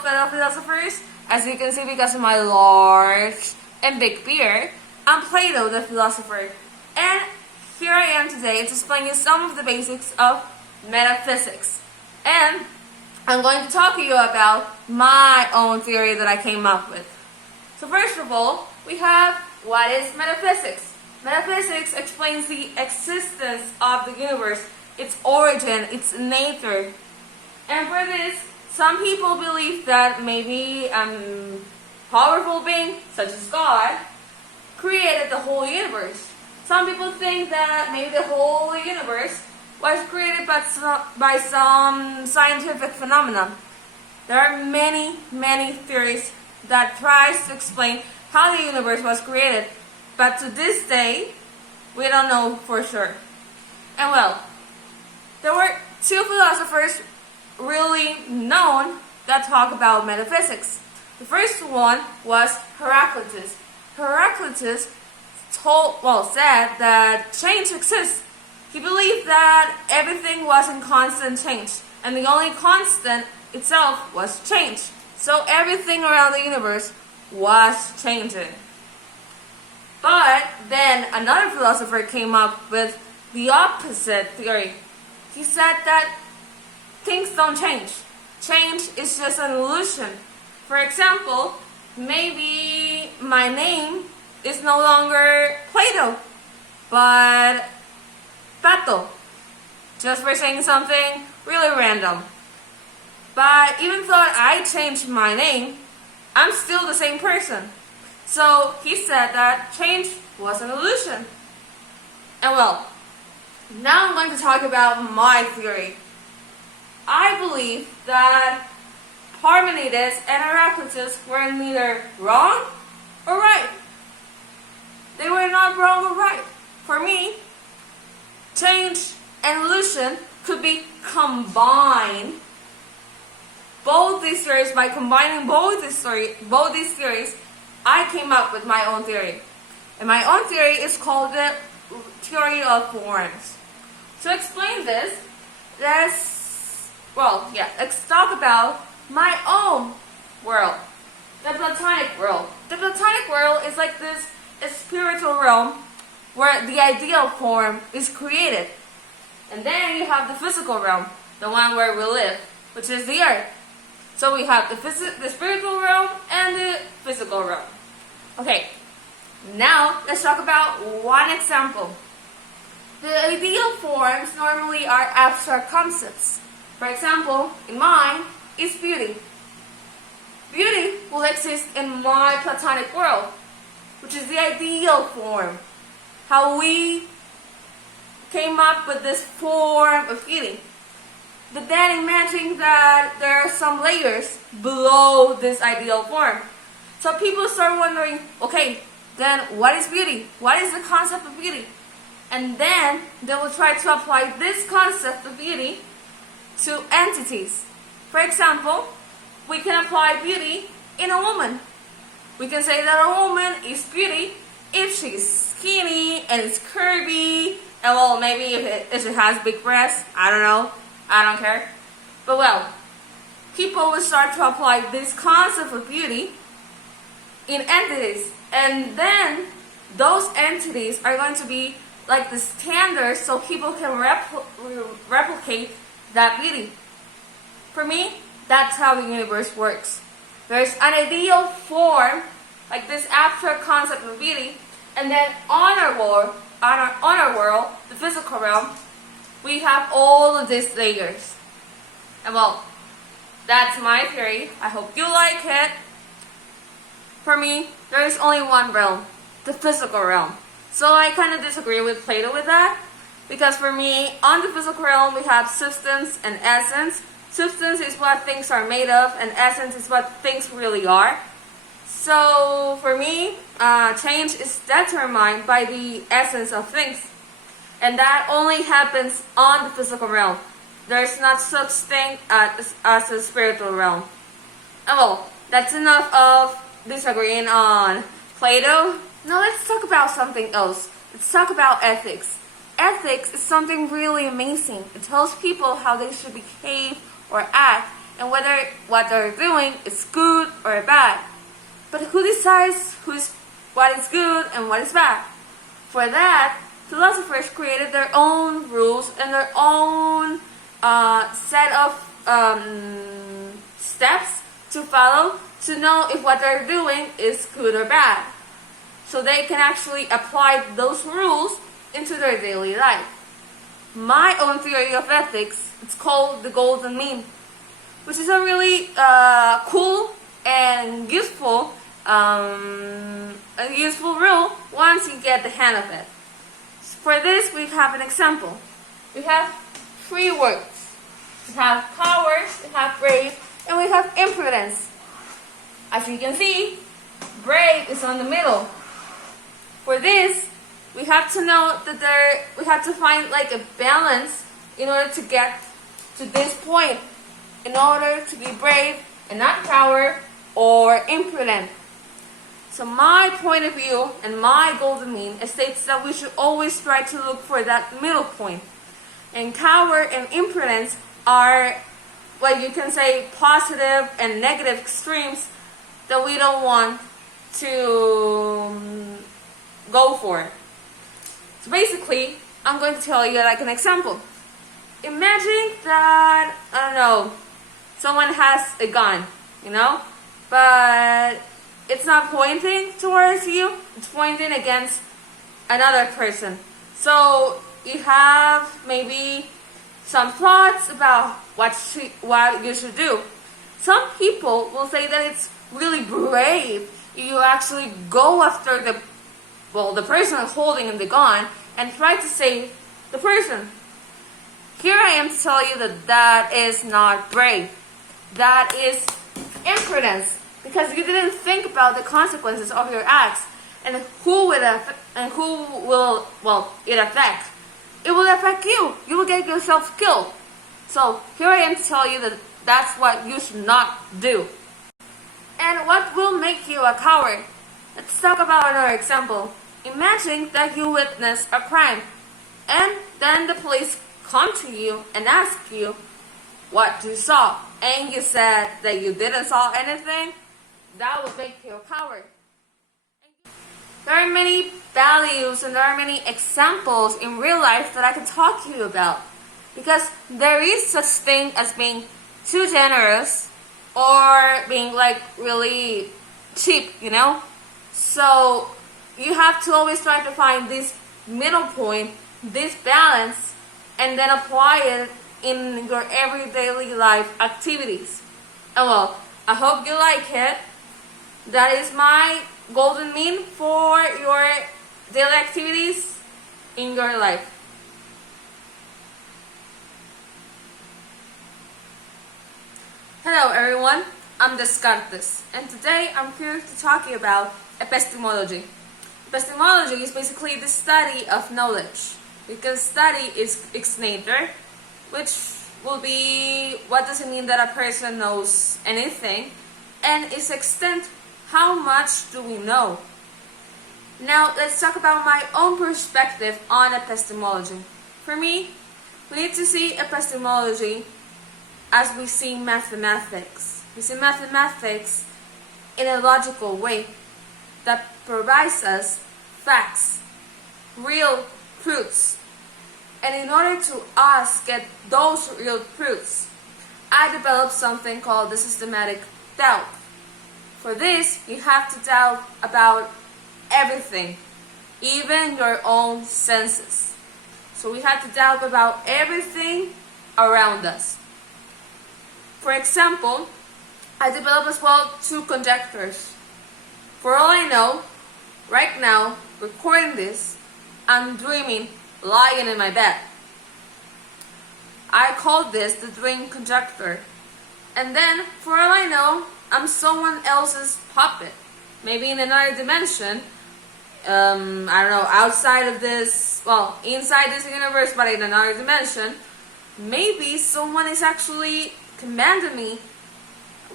fellow philosophers. As you can see, because of my large and big beard, I'm Plato the philosopher. And here I am today to explain you some of the basics of metaphysics. And I'm going to talk to you about my own theory that I came up with. So first of all, we have what is metaphysics. Metaphysics explains the existence of the universe, its origin, its nature. And for this, some people believe that maybe a powerful being, such as God, created the whole universe. Some people think that maybe the whole universe was created by some scientific phenomenon. There are many, many theories that tries to explain how the universe was created, but to this day, we don't know for sure. And well, there were two philosophers really known that talk about metaphysics. The first one was Heraclitus. Heraclitus said that change exists. He believed that everything was in constant change, and the only constant itself was change. So everything around the universe was changing. But then another philosopher came up with the opposite theory. He said that things don't change. Change is just an illusion. For example, maybe my name is no longer Plato, but Pato, just for saying something really random. But even though I changed my name, I'm still the same person. So he said that change was an illusion. And well, now I'm going to talk about my theory. I believe that Parmenides and Heraclitus were neither wrong or right. They were not wrong or right. For me, change and illusion could be combined. Both these theories, by combining both these theories, I came up with my own theory. And my own theory is called the theory of forms. To explain this, let's talk about my own world, the Platonic world. The Platonic world is like this spiritual realm where the ideal form is created. And then you have the physical realm, the one where we live, which is the earth. So we have the spiritual realm and the physical realm. Okay, now let's talk about one example. The ideal forms normally are abstract concepts. For example, in mine is beauty. Beauty will exist in my Platonic world, which is the ideal form. How we came up with this form of beauty. But then imagine that there are some layers below this ideal form. So people start wondering, okay, then what is beauty? What is the concept of beauty? And then they will try to apply this concept of beauty to entities. For example, we can apply beauty in a woman. We can say that a woman is beauty if she's skinny and it's curvy, and well, maybe if it has big breasts. I don't know. I don't care. But well, people will start to apply this concept of beauty in entities. And then those entities are going to be like the standard so people can replicate that beauty. For me, that's how the universe works. There's an ideal form, like this abstract concept of beauty, and then on our world, the physical realm, we have all of these layers. And well, that's my theory. I hope you like it. For me, there is only one realm, the physical realm. So I kind of disagree with Plato with that. Because for me, on the physical realm, we have substance and essence. Substance is what things are made of, and essence is what things really are. So for me, change is determined by the essence of things. And that only happens on the physical realm. There's not such thing as a spiritual realm. And well, that's enough of disagreeing on Plato. Now let's talk about something else. Let's talk about ethics. Ethics is something really amazing. It tells people how they should behave or act and whether what they're doing is good or bad. But who decides what is good and what is bad? For that, philosophers created their own rules and their own set of steps to follow to know if what they're doing is good or bad. So they can actually apply those rules into their daily life. My own theory of ethics, it's called the golden mean, which is a really cool and useful rule once you get the hang of it. For this, we have an example. We have 3 words. We have coward, we have brave, and we have impudence. As you can see, brave is on the middle. For this, we have to know that we have to find like a balance in order to get to this point, in order to be brave and not coward or impudent. So my point of view and my golden mean states that we should always try to look for that middle point. And coward and impudence are what you can say positive and negative extremes that we don't want to go for. So basically, I'm going to tell you like an example. Imagine that, I don't know, someone has a gun, but it's not pointing towards you, it's pointing against another person. So you have maybe some thoughts about what you should do. Some people will say that it's really brave if you actually go after the person holding the gun and try to save the person. Here I am to tell you that is not brave. That is imprudence, because you didn't think about the consequences of your acts and who will it affect. It will affect you. You will get yourself killed. So here I am to tell you that that's what you should not do. And what will make you a coward? Let's talk about another example. Imagine that you witness a crime, and then the police come to you and ask you what you saw, and you said that you didn't saw anything. That would make you a coward. There are many values and there are many examples in real life that I can talk to you about, because there is such thing as being too generous or being like really cheap, So you have to always try to find this middle point, this balance, and then apply it in your everyday life activities. And I hope you like it. That is my golden mean for your daily activities in your life. Hello everyone, I'm Descartes, and today I'm here to talk to you about epistemology. Epistemology is basically the study of knowledge. We can study its nature, which will be what does it mean that a person knows anything, and its extent, how much do we know. Now let's talk about my own perspective on epistemology. For me, we need to see epistemology as we see mathematics. We see mathematics in a logical way that provides us facts, real truths. And in order to us get those real truths, I developed something called the systematic doubt. For this, you have to doubt about everything, even your own senses. So we have to doubt about everything around us. For example, I developed as well 2 conjectures. For all I know, right now, recording this, I'm dreaming, lying in my bed. I called this the dream conjecture. And then, for all I know, I'm someone else's puppet. Maybe in another dimension, I don't know, outside of this, inside this universe, but in another dimension. Maybe someone is actually commanding me,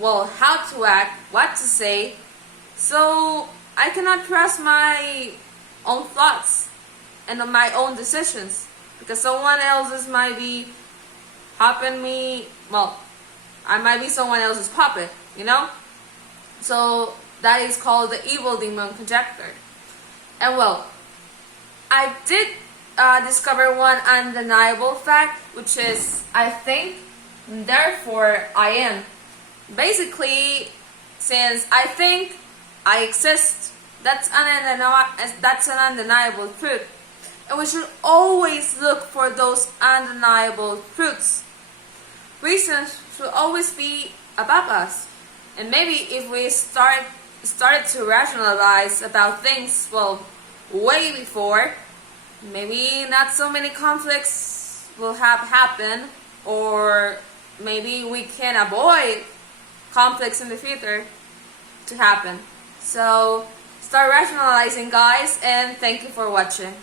how to act, what to say. So I cannot trust my own thoughts and my own decisions, because someone else's might be helping me, I might be someone else's puppet, you know? So that is called the evil demon projector. And well, I did discover one undeniable fact, which is I think, therefore I am. Basically, since I think, I exist. That's an undeniable truth. And we should always look for those undeniable truths. Reasons should always be above us. And maybe if we started to rationalize about things, well, way before, maybe not so many conflicts will have happen, or maybe we can avoid conflicts in the future to happen. So start rationalizing, guys, and thank you for watching.